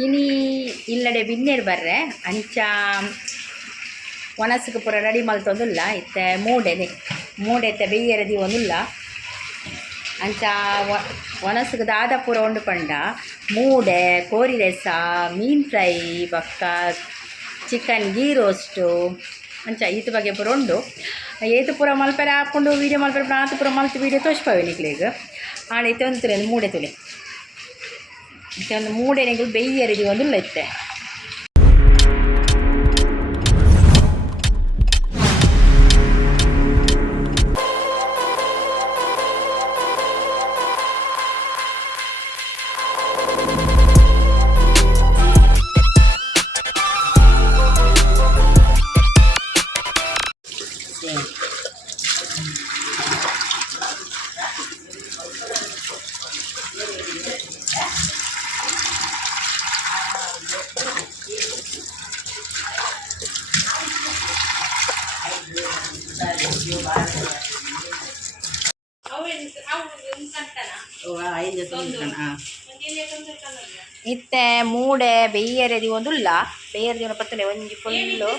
ಇನಿ ಇಲ್ಲಡೆ ಬಿನ್ನೇರು ಬರ್ರೆ ಅಂಚ ಒಣಸಕ್ಕೆ ಪೂರ ರೆಡಿ ಮಲ್ತೊಂದುಲ್ಲ ಇತ್ತೆ ಮೂಡೆ ಬೆಯ್ಯರದಿ ಒಂದುಲ್ಲ ಅಂಚ ಒಣಸಕ್ಕೆ ದಾದ ಪೂರ ಉಂಡು ಪಂಡ ಮೂಡೆ ಕೋರಿ ರೆಸ ಮೀನು ಫ್ರೈ ಬಕ್ಕ ಚಿಕನ್ ಗೀ ರೋಸ್ಟು ಅಂಚ ಈತ ಬಗ್ಗೆ ಪೂರ ಉಂಡು ಏತು ಪೂರ ಮಲ್ಪೆರೆ ಹಾಕ್ಕೊಂಡು ವೀಡಿಯೋ ಮಲ್ಪೆರೆ ಆತು ಪೂರ ಮಲ್ತು ವೀಡಿಯೋ ತೋರಿಸ್ಪಾವೆ ನಿಕ್ಲಿಗೆ ಆಡ ಇತ್ತೆ ಒಂದು ತುಲೆ ಮೂಡೆ ತುಲೆ ಇತ್ತೆ ಒಂದು ಮೂಡೆ ನಿಗಳು ಬೆಯ್ಯರಿದಿ ಒಂದುಲ್ಲ ಇತ್ತೆ ಇತ್ತೆ ಮೂಡೆ ಬೆಯ್ಯರದಿ ಒಂದುಲ್ಲ ಬೆಯ್ಯರದಿ ಒಂದು ಪತ್ತಲೆ ಒಂಜಿ ಫುಲ್ಲು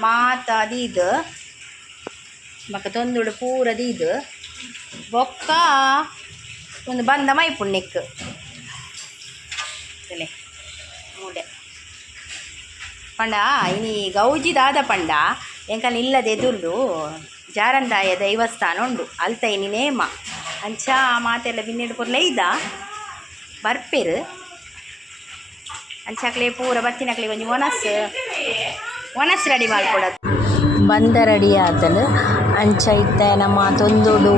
ಮಾತ ಅದೀದು ಬಕ್ಕ ತೊಂದುಡು ಪೂರದೀದು ಬೊಕ್ಕ ಒಂದು ಬಂದ ಮೈ ಪುಣ್ಯಕ್ಕೆ ಮೂಡೆ ಪಂಡ ಇನಿ ಗೌಜಿ ದಾದ ಪಂಡ ಎಂಕಲ್ ಇಲ್ಲದೆ ಎದುರ್ದು ಜಾರಂದಾಯ ದೈವಸ್ಥಾನ ಉಂಡು ಅಲ್ತ ಇನಿ ನೇಮ ಅಂಚ ಮಾತೆಲ್ಲ ಬಿನ್ನೆಡು ಪೂರ್ಲ ಇದ್ದ ಬರ್ಪೆರು ಅಂಚಕ್ಲೆ ಪೂರ ಬತ್ತಿನಕ್ಲೆ ಒಂಜಿ ಒನಸ್ ರೆಡಿ ಮಾಡ್ಕೊಡೋದು ಬಂದ ರೆಡಿ ಆತನು ಅಂಚ ಇತ್ತೆ ನಮ್ಮ ತೊಂದುಡು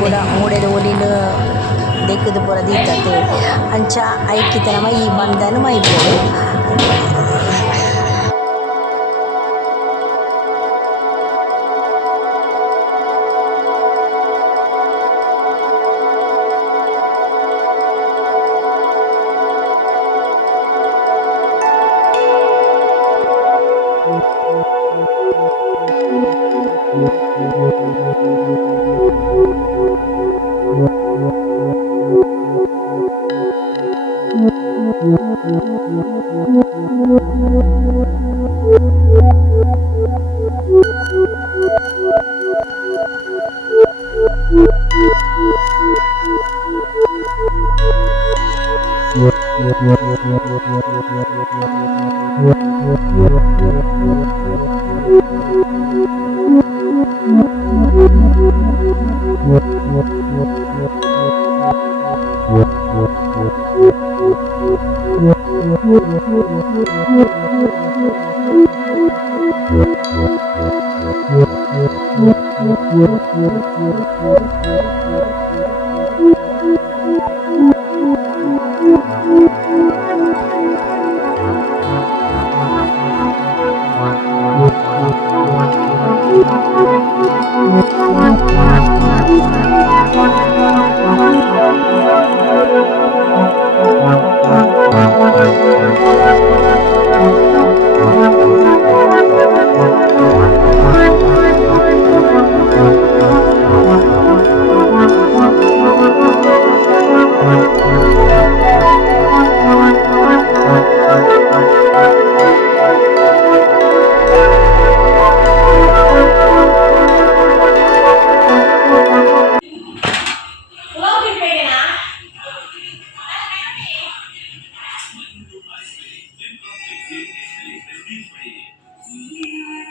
ಕೂಡ ಮೂಡೆದ ಒಲಿಲು ದೆಕ್ಕದು ಪೂರ ದೀತತೆ ಅಂಚ ಐಕಿತ ನಮ್ಮ ಈ ಬಂದನು ಮೈಬೋದು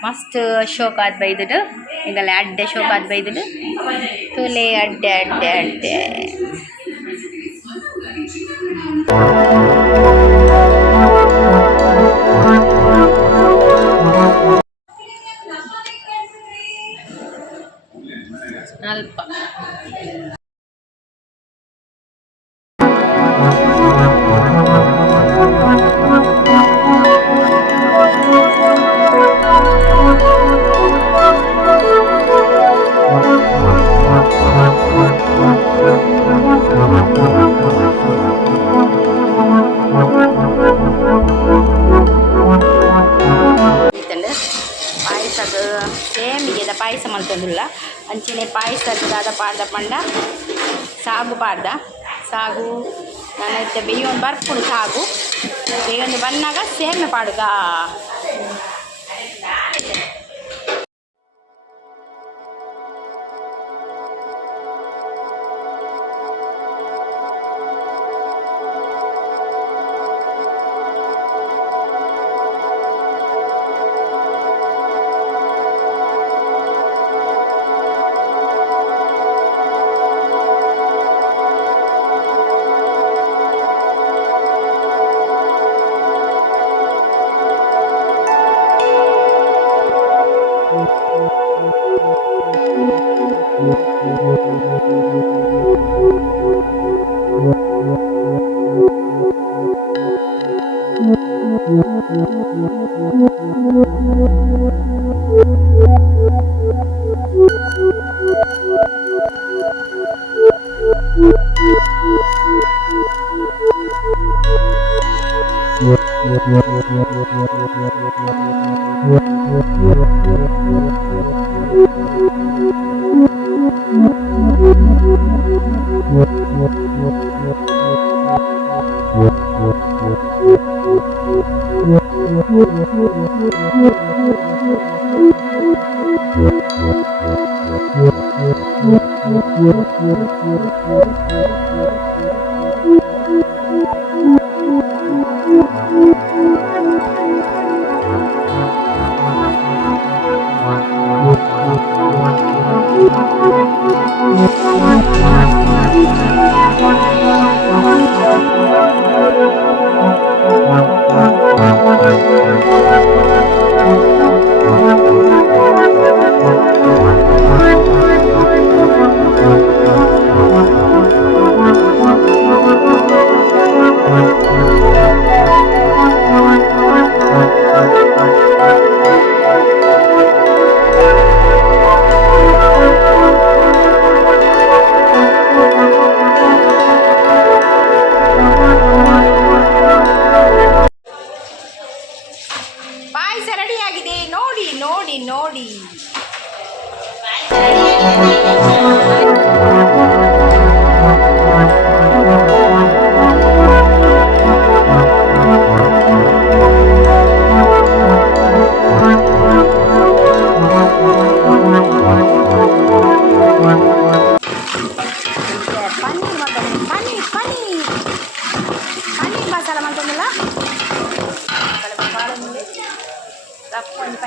ಮಸ್ತ್ ಶೋಕ್ ಆದ್ ಬೈದಡು ಈಗಲ್ಲ ಅಡ್ಡೆ ಶೋಕ್ ಆದ್ ಬೈದಡು ತುಲೆ ಅಡ್ಡೆ ಅಡ್ಡೆ ಅಡ್ಡೆ ಅಲ್ಪ ಪಾಯಸ ಮಲ್ತೊಂದುಲ್ಲ ಅಂಚನೆ ಪಾಯಸ ದಾದ ಪಾಡ್ದ ಪಂಡ ಸಾಗು ಪಾಡ್ದ ಸಾಗು ನಾನೈತೆ ಬೇಯೊಂದು ಬರ್ಪುಡು ಸಾಕು ಬೇಯೊಂದು ಬಂದಾಗ ಸೇರ್ಮೆ ಪಾಡುಗ ಪಾಯಸ ರೆಡಿಯಾಗಿದೆ ನೋಡಿ ನೋಡಿ ನೋಡಿ ಪನ್ನೀರ್ ಮಸಾಲ ಮಾಡ್ಕೊಂಡಲ್ಲ ರಪ್ಪೊಂದು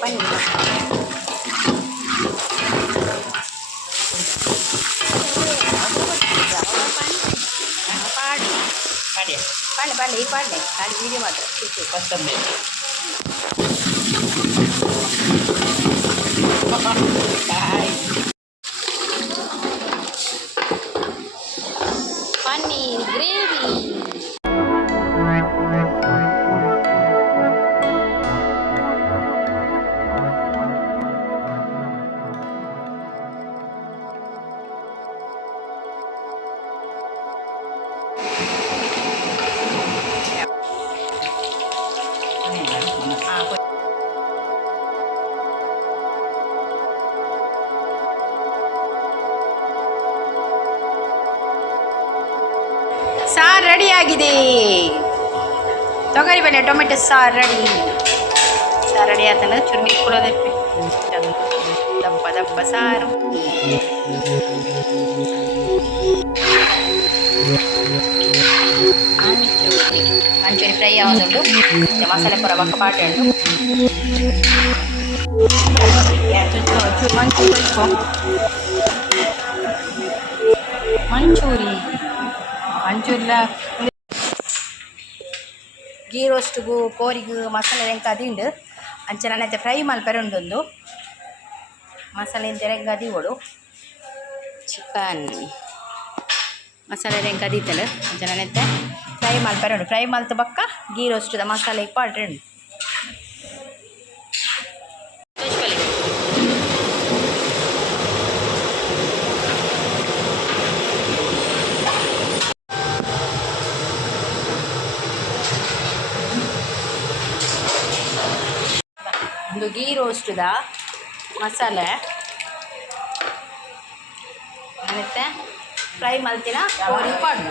ಪನ್ನೀರ್ ಪಾಡಿ ಅದು ವೀಡಿಯೋ ಮಾತ್ರ ಕೊತ್ತಂಬರಿ ಪನ್ನೀರ್ ಗ್ರೇವಿ ಸಾರು ರೆಡಿಯಾಗಿದೆ ತೊಗರಿಬೇಳೆ ಟೊಮೆಟೊ ಸಾರು ರೆಡಿ ಆತಂದ್ರೆ ಚುರ್ಮಿ ಕೊಡೋದಕ್ಕೆ ದಪ್ಪ ಸಾರು ಮಂಚೂರಿ ಫ್ರೈ ಆಗೋದುಂಟು ಮಸಾಲೆ ಪೂರ ಬಕ್ಕ ಪಾಟೆ ಉಂಟು ಮಂಚೂರಿಲ ಗೀ ರೋಸ್ಟ್ಗೂ ಕೋರಿಗೂ ಮಸಾಲೆ ಎಂಕ ಅದಿಂಡು ಅಂಚ ನನ್ನೈತೆ ಫ್ರೈ ಮಲ್ಪರೆ ಉಂಡೊಂದು ಮಸಾಲೆ ಎಂತೆರೆಂಗ ಅದಿವೋಡು ಚಿಕನ್ ಮಸಾಲೆ ಎಂಕ ಅದಿತ್ತಲು ಅಂಚ ನನ್ನೈತೆ ಫ್ರೈ ಮಲ್ಪರೆ ಉಂಡು ಫ್ರೈ ಮಲ್ತ ಬಕ್ಕ ಗೀ ರೋಸ್ಟ್ದ ಮಸಾಲೆ ಪಾಡ್ರೆ ಉಂಡು ಒಂದು ಗೀ ರೋಸ್ಟ್ದ ಮಸಾಲೆ ಮತ್ತು ಫ್ರೈ ಮಲ್ತಿನ ಕೋರಿ ಪಡ್ಡು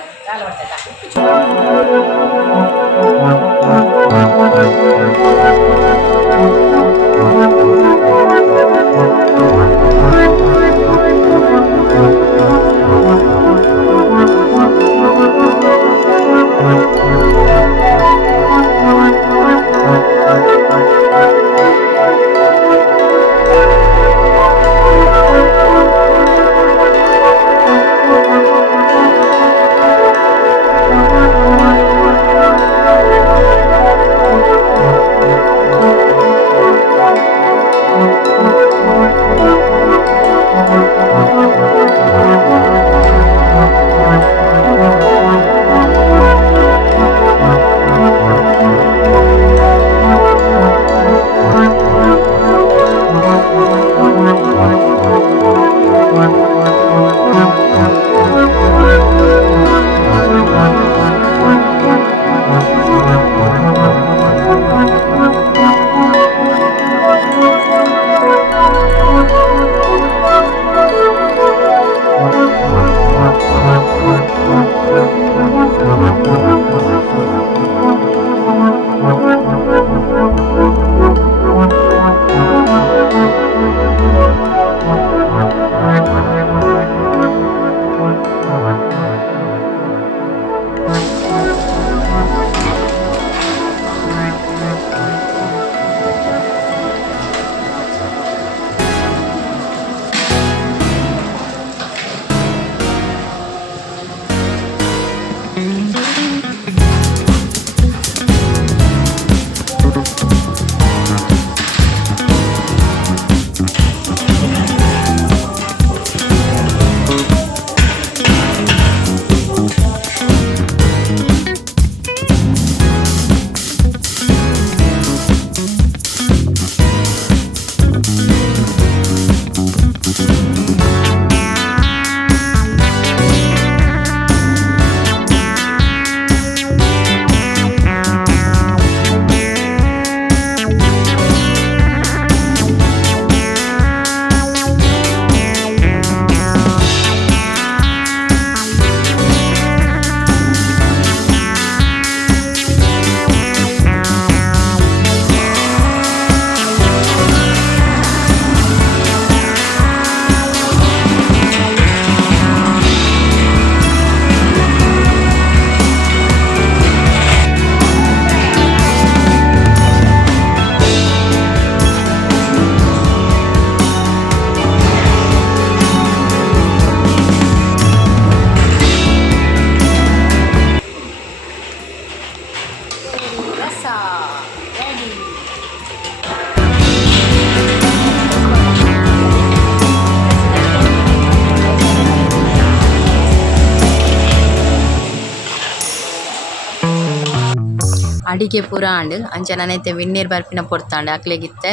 ಅಡಿಗೆ ಪೂರ ಆಂಡ್ ಅಂಚ ನನೈತೆ ವಿನ್ನೀರ್ ಬರ್ಪಿನ ಪೊರ್ತಾಂಡ್ ಅಕ್ಲೆಗಿತ್ತೆ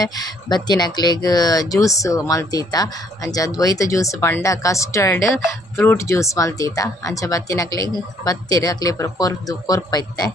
ಬತ್ತಿನ ಅಕ್ಲೆಗ್ ಜ್ಯೂಸ್ ಮಲ್ತೀತ ಅಂಚ ದ್ವೈತ ಜ್ಯೂಸ್ ಪಂಡ ಕಸ್ಟರ್ಡ್ ಫ್ರೂಟ್ ಜ್ಯೂಸ್ ಮಲ್ತೀತ ಅಂಚ ಬತ್ತಿನ ಅಕ್ಲೆಗ್ ಬತ್ತಿರ್ ಅಕ್ಲೆ ಪೂರ ಕೊರ್ಪೈತೆ.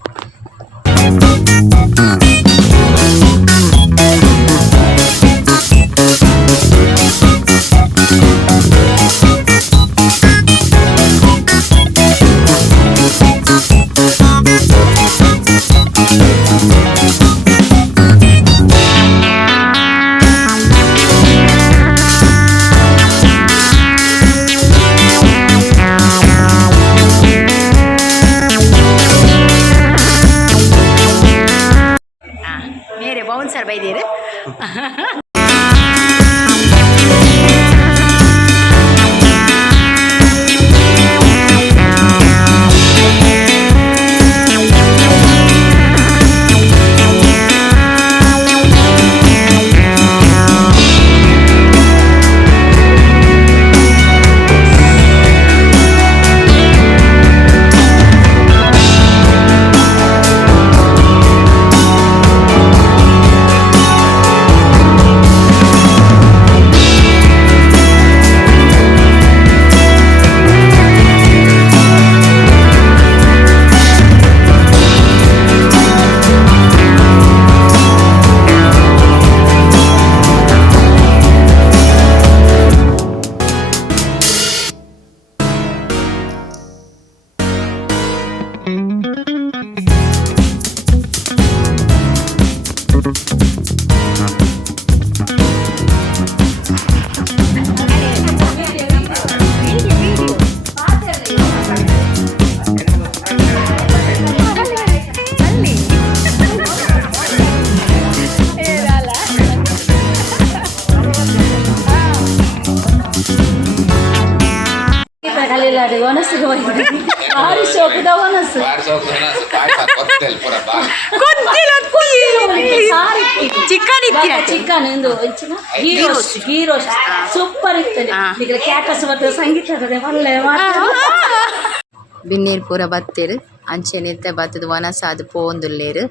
ಅದು ಒಣಸಿಗೆ ಹೋಗಿದೆ ಆರಿಸಿ ಹೋಗುದ ಒಣಸು ಚಿಕನ್ ಇಂದು ಗೀ ರೋಸ್ಟ್ ಸೂಪರ್ ಇರ್ತದೆ ಈಗ ಕ್ಯಾಟಸ್ ಮತ್ತು ಸಂಗೀತ ಇರ್ತದೆ ಒಳ್ಳೆ ಬಿನ್ನೀರು ಪೂರ ಬತ್ತೇರು ಅಂಚೆನೆ ಬತ್ತದ ಒನಸ ಅದು ಪೋಂದುಲ್ಲೇರು